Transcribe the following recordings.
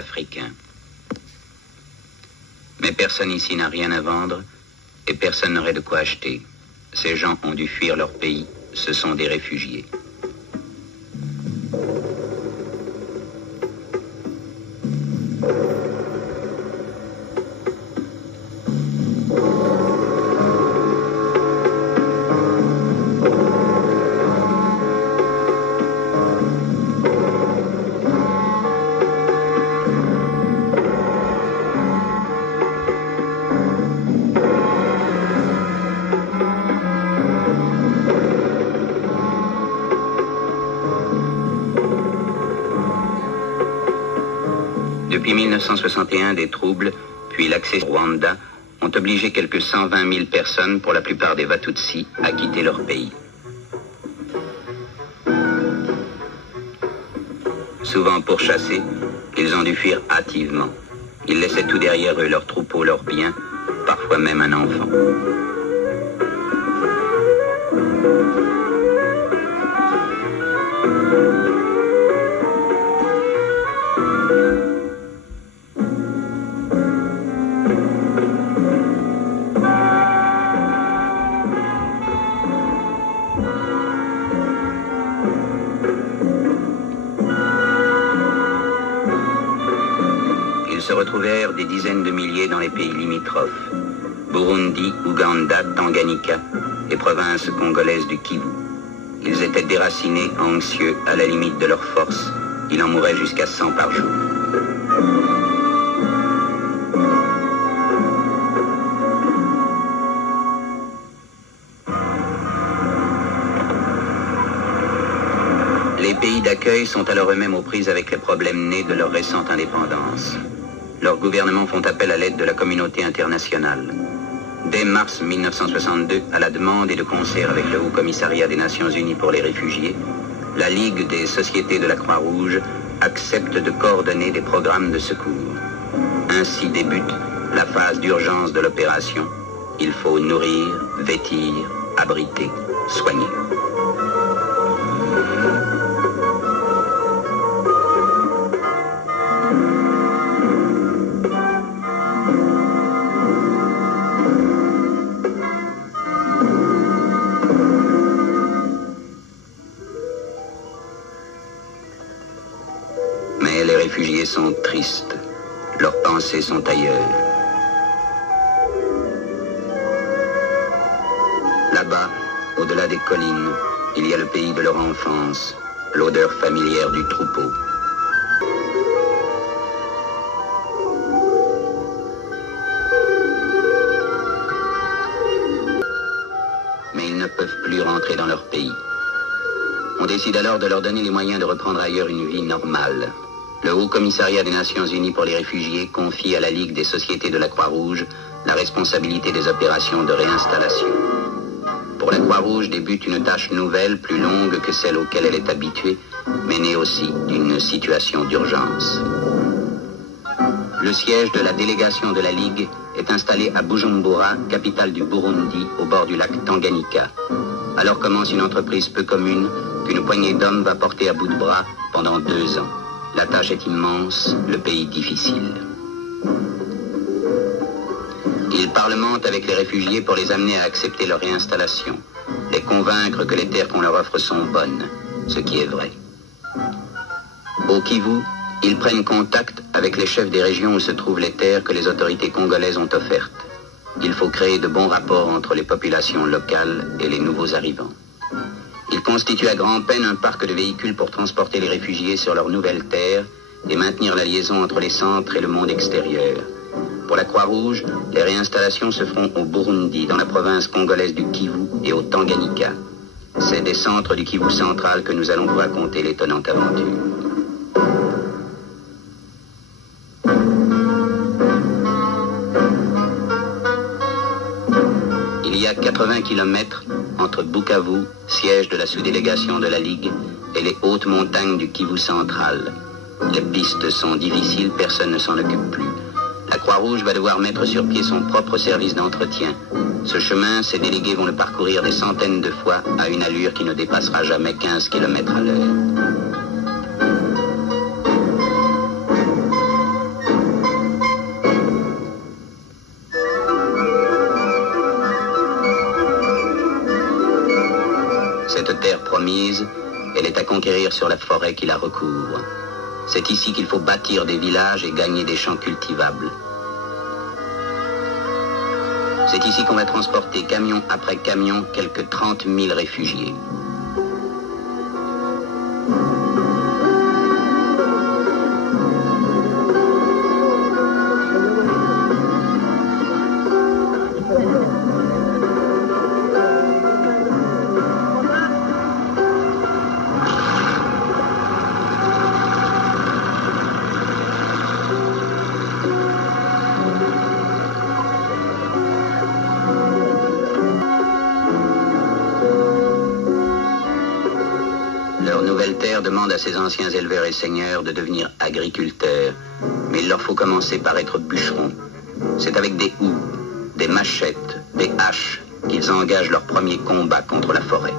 africains. Mais personne ici n'a rien à vendre et personne n'aurait de quoi acheter. Ces gens ont dû fuir leur pays, ce sont des réfugiés. Depuis 1961, des troubles, puis l'accès au Rwanda, ont obligé quelques 120 000 personnes, pour la plupart des Watutsi, à quitter leur pays. Souvent pourchassés, ils ont dû fuir hâtivement. Ils laissaient tout derrière eux, leurs troupeaux, leurs biens, parfois même un enfant. Ils se retrouvèrent des dizaines de milliers dans les pays limitrophes, Burundi, Ouganda, Tanganyika et provinces congolaises du Kivu. Ils étaient déracinés, anxieux, à la limite de leur force. Il en mourait jusqu'à 100 par jour. Les pays d'accueil sont alors eux-mêmes aux prises avec les problèmes nés de leur récente indépendance. Leurs gouvernements font appel à l'aide de la communauté internationale. Dès mars 1962, à la demande et de concert avec le Haut Commissariat des Nations Unies pour les réfugiés, la Ligue des sociétés de la Croix-Rouge accepte de coordonner des programmes de secours. Ainsi débute la phase d'urgence de l'opération. Il faut nourrir, vêtir, abriter, soigner. Mais les réfugiés sont tristes. Leurs pensées sont ailleurs. Là-bas, au-delà des collines, il y a le pays de leur enfance, l'odeur familière du troupeau. Mais ils ne peuvent plus rentrer dans leur pays. On décide alors de leur donner les moyens de reprendre ailleurs une vie normale. Le Haut Commissariat des Nations Unies pour les réfugiés confie à la Ligue des sociétés de la Croix-Rouge la responsabilité des opérations de réinstallation. Pour la Croix-Rouge débute une tâche nouvelle, plus longue que celle auquel elle est habituée, mais née aussi d'une situation d'urgence. Le siège de la délégation de la Ligue est installé à Bujumbura, capitale du Burundi, au bord du lac Tanganyika. Alors commence une entreprise peu commune qu'une poignée d'hommes va porter à bout de bras pendant 2 ans. La tâche est immense, le pays difficile. Ils parlementent avec les réfugiés pour les amener à accepter leur réinstallation, les convaincre que les terres qu'on leur offre sont bonnes, ce qui est vrai. Au Kivu, ils prennent contact avec les chefs des régions où se trouvent les terres que les autorités congolaises ont offertes. Il faut créer de bons rapports entre les populations locales et les nouveaux arrivants. Ils constituent à grand-peine un parc de véhicules pour transporter les réfugiés sur leurs nouvelles terres et maintenir la liaison entre les centres et le monde extérieur. Pour la Croix-Rouge, les réinstallations se feront au Burundi, dans la province congolaise du Kivu et au Tanganyika. C'est des centres du Kivu central que nous allons vous raconter l'étonnante aventure. Il y a 80 km entre Bukavu, siège de la sous-délégation de la Ligue, et les hautes montagnes du Kivu central. Les pistes sont difficiles, personne ne s'en occupe plus. La Croix-Rouge va devoir mettre sur pied son propre service d'entretien. Ce chemin, ses délégués vont le parcourir des centaines de fois à une allure qui ne dépassera jamais 15 km à l'heure. promise, elle est à conquérir sur la forêt qui la recouvre. C'est ici qu'il faut bâtir des villages et gagner des champs cultivables. C'est ici qu'on va transporter camion après camion quelques 30 000 réfugiés. Demande à ces anciens éleveurs et seigneurs de devenir agriculteurs. Mais il leur faut commencer par être bûcherons. C'est avec des houes, des machettes, des haches qu'ils engagent leur premier combat contre la forêt.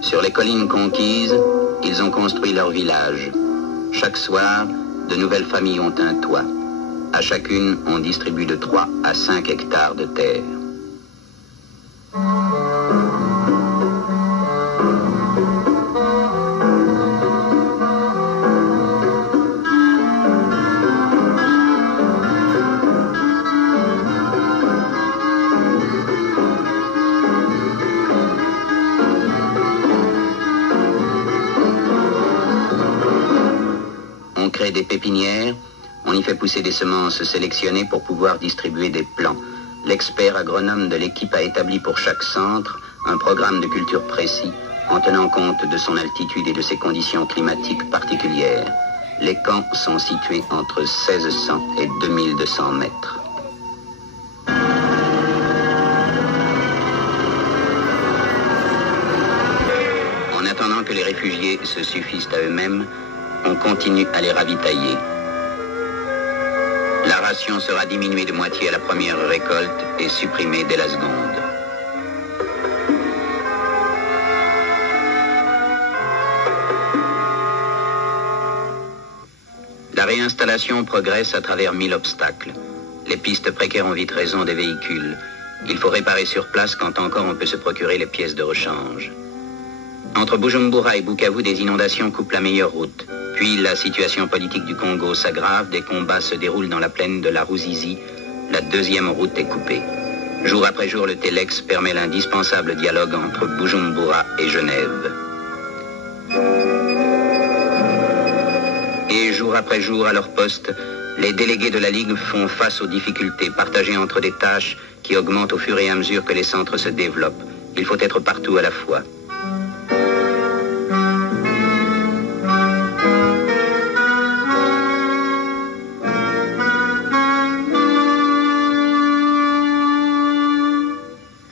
Sur les collines conquises, ils ont construit leur village. Chaque soir, de nouvelles familles ont un toit. À chacune, on distribue de 3 à 5 hectares de terre. Des pépinières, on y fait pousser des semences sélectionnées pour pouvoir distribuer des plants. L'expert agronome de l'équipe a établi pour chaque centre un programme de culture précis en tenant compte de son altitude et de ses conditions climatiques particulières. Les camps sont situés entre 1600 et 2200 mètres. En attendant que les réfugiés se suffisent à eux-mêmes, on continue à les ravitailler. La ration sera diminuée de moitié à la première récolte et supprimée dès la seconde. La réinstallation progresse à travers 1000 obstacles. Les pistes précaires ont vite raison des véhicules. Il faut réparer sur place quand encore on peut se procurer les pièces de rechange. Entre Bujumbura et Bukavu, des inondations coupent la meilleure route. Puis la situation politique du Congo s'aggrave, des combats se déroulent dans la plaine de la Ruzizi. La deuxième route est coupée. Jour après jour, le Telex permet l'indispensable dialogue entre Bujumbura et Genève. Et jour après jour, à leur poste, les délégués de la Ligue font face aux difficultés, partagées entre des tâches qui augmentent au fur et à mesure que les centres se développent. Il faut être partout à la fois.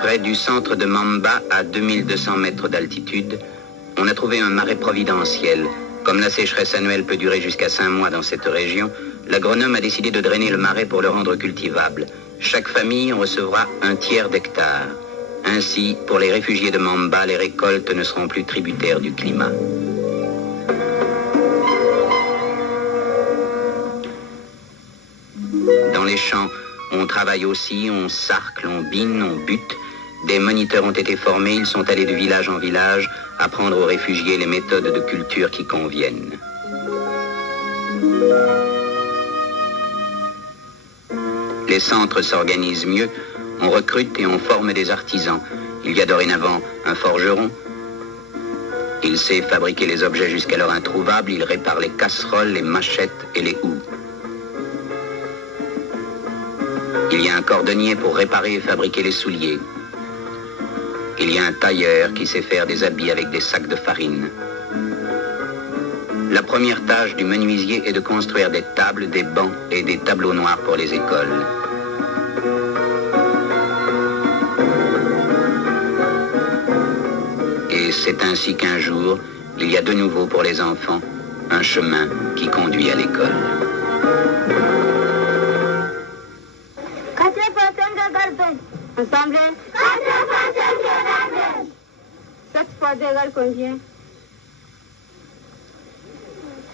Près du centre de Mamba, à 2200 mètres d'altitude, on a trouvé un marais providentiel. Comme la sécheresse annuelle peut durer jusqu'à 5 mois dans cette région, l'agronome a décidé de drainer le marais pour le rendre cultivable. Chaque famille en recevra un tiers d'hectare. Ainsi, pour les réfugiés de Mamba, les récoltes ne seront plus tributaires du climat. Dans les champs, on travaille aussi, on sarcle, on bine, on bute. Des moniteurs ont été formés, ils sont allés de village en village apprendre aux réfugiés les méthodes de culture qui conviennent. Les centres s'organisent mieux, on recrute et on forme des artisans. Il y a dorénavant un forgeron. Il sait fabriquer les objets jusqu'alors introuvables, il répare les casseroles, les machettes et les houes. Il y a un cordonnier pour réparer et fabriquer les souliers. Il y a un tailleur qui sait faire des habits avec des sacs de farine. La première tâche du menuisier est de construire des tables, des bancs et des tableaux noirs pour les écoles. Et c'est ainsi qu'un jour, il y a de nouveau pour les enfants un chemin qui conduit à l'école. 4% ensemble. 7 fois 2 égale combien?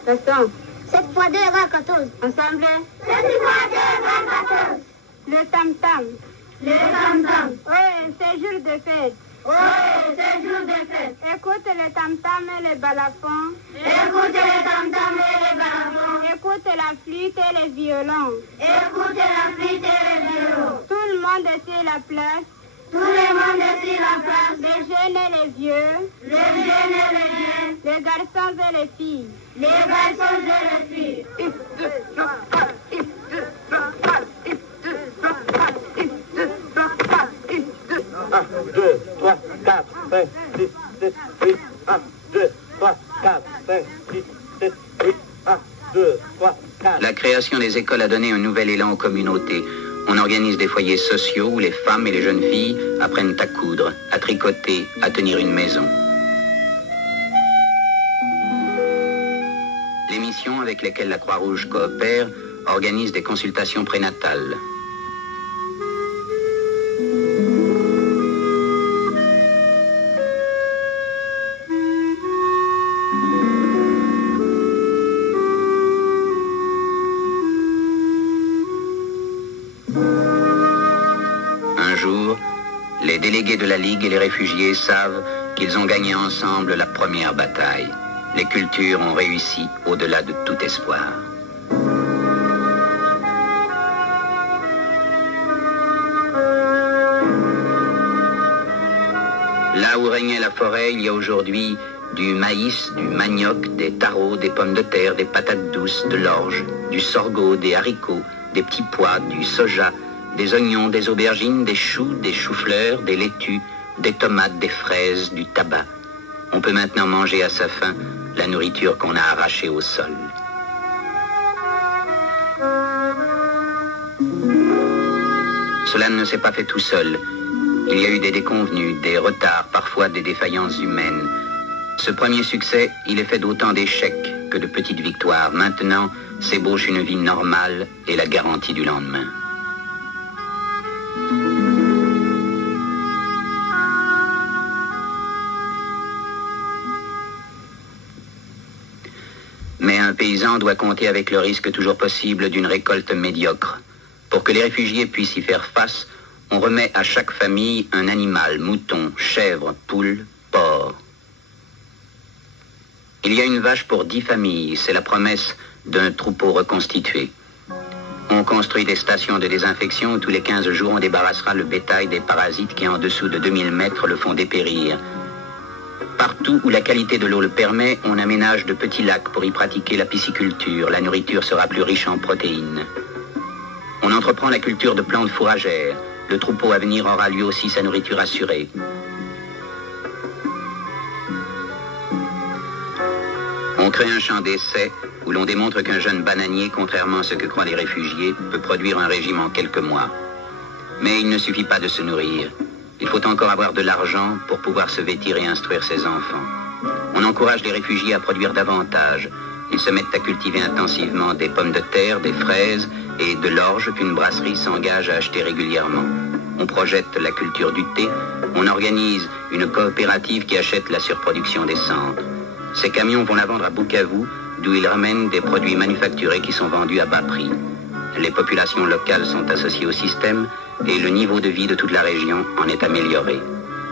Restons. 7 fois 2 égale 14. Ensemble. 7 fois 2 égale 14. Le tam-tam. Le tam-tam. Oui, c'est jour de fête. Oui, c'est jour de fête. Écoute le tam-tam et le balafon. Écoute le tam-tam et le balafon. Écoute la flûte et les violons. Écoute la flûte et les violons. Tout le monde est sur la place. Tout le monde est sur la place. Les jeunes et les vieux. Les jeunes et les vieux. Les garçons et les filles. Les garçons et les filles. 1, 2, 3, 4, 5, 6, 7, 8. 1, 2, 3, 4, 5, 6, 7, 8. 1, 2, 3, 4. La création des écoles a donné un nouvel élan aux communautés. On organise des foyers sociaux où les femmes et les jeunes filles apprennent à coudre, à tricoter, à tenir une maison. Les missions avec lesquelles la Croix-Rouge coopère organisent des consultations prénatales. Un jour, les délégués de la Ligue et les réfugiés savent qu'ils ont gagné ensemble la première bataille. Les cultures ont réussi au-delà de tout espoir. Là où régnait la forêt, il y a aujourd'hui du maïs, du manioc, des taros, des pommes de terre, des patates douces, de l'orge, du sorgho, des haricots, des petits pois, du soja, des oignons, des aubergines, des choux, des choux-fleurs, des laitues, des tomates, des fraises, du tabac. On peut maintenant manger à sa faim la nourriture qu'on a arrachée au sol. Cela ne s'est pas fait tout seul. Il y a eu des déconvenues, des retards, parfois des défaillances humaines. Ce premier succès, il est fait d'autant d'échecs que de petites victoires. Maintenant, s'ébauche une vie normale et la garantie du lendemain. Mais un paysan doit compter avec le risque toujours possible d'une récolte médiocre. Pour que les réfugiés puissent y faire face, on remet à chaque famille un animal, mouton, chèvre, poule, porc. Il y a une vache pour 10 familles, c'est la promesse d'un troupeau reconstitué. On construit des stations de désinfection où tous les 15 jours on débarrassera le bétail des parasites qui en dessous de 2000 mètres le font dépérir. Partout où la qualité de l'eau le permet, on aménage de petits lacs pour y pratiquer la pisciculture. La nourriture sera plus riche en protéines. On entreprend la culture de plantes fourragères. Le troupeau à venir aura lui aussi sa nourriture assurée. On crée un champ d'essai où l'on démontre qu'un jeune bananier, contrairement à ce que croient les réfugiés, peut produire un régime en quelques mois. Mais il ne suffit pas de se nourrir. Il faut encore avoir de l'argent pour pouvoir se vêtir et instruire ses enfants. On encourage les réfugiés à produire davantage. Ils se mettent à cultiver intensivement des pommes de terre, des fraises et de l'orge qu'une brasserie s'engage à acheter régulièrement. On projette la culture du thé. On organise une coopérative qui achète la surproduction des cendres. Ces camions vont la vendre à Bukavu, d'où ils ramènent des produits manufacturés qui sont vendus à bas prix. Les populations locales sont associées au système et le niveau de vie de toute la région en est amélioré.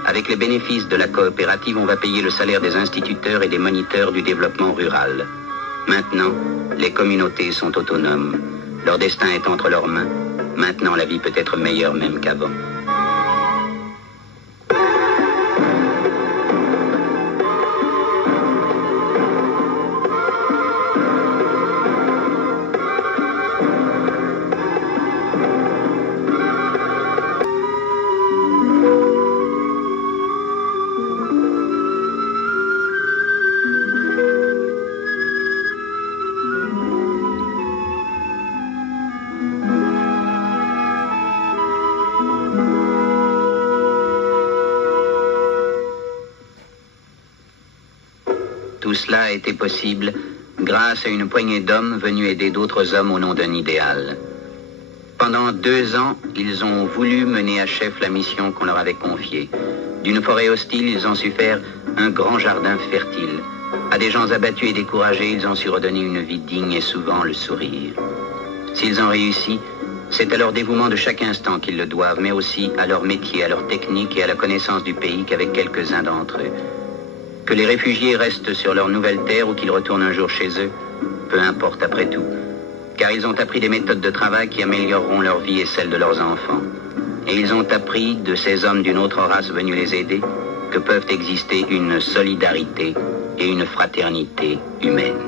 Avec les bénéfices de la coopérative, on va payer le salaire des instituteurs et des moniteurs du développement rural. Maintenant, les communautés sont autonomes. Leur destin est entre leurs mains. Maintenant, la vie peut être meilleure même qu'avant. Tout cela a été possible grâce à une poignée d'hommes venus aider d'autres hommes au nom d'un idéal. Pendant 2 ans, ils ont voulu mener à chef la mission qu'on leur avait confiée. D'une forêt hostile, ils ont su faire un grand jardin fertile. À des gens abattus et découragés, ils ont su redonner une vie digne et souvent le sourire. S'ils ont réussi, c'est à leur dévouement de chaque instant qu'ils le doivent, mais aussi à leur métier, à leur technique et à la connaissance du pays qu'avec quelques-uns d'entre eux. Que les réfugiés restent sur leur nouvelle terre ou qu'ils retournent un jour chez eux, peu importe après tout. Car ils ont appris des méthodes de travail qui amélioreront leur vie et celle de leurs enfants. Et ils ont appris de ces hommes d'une autre race venus les aider que peuvent exister une solidarité et une fraternité humaine.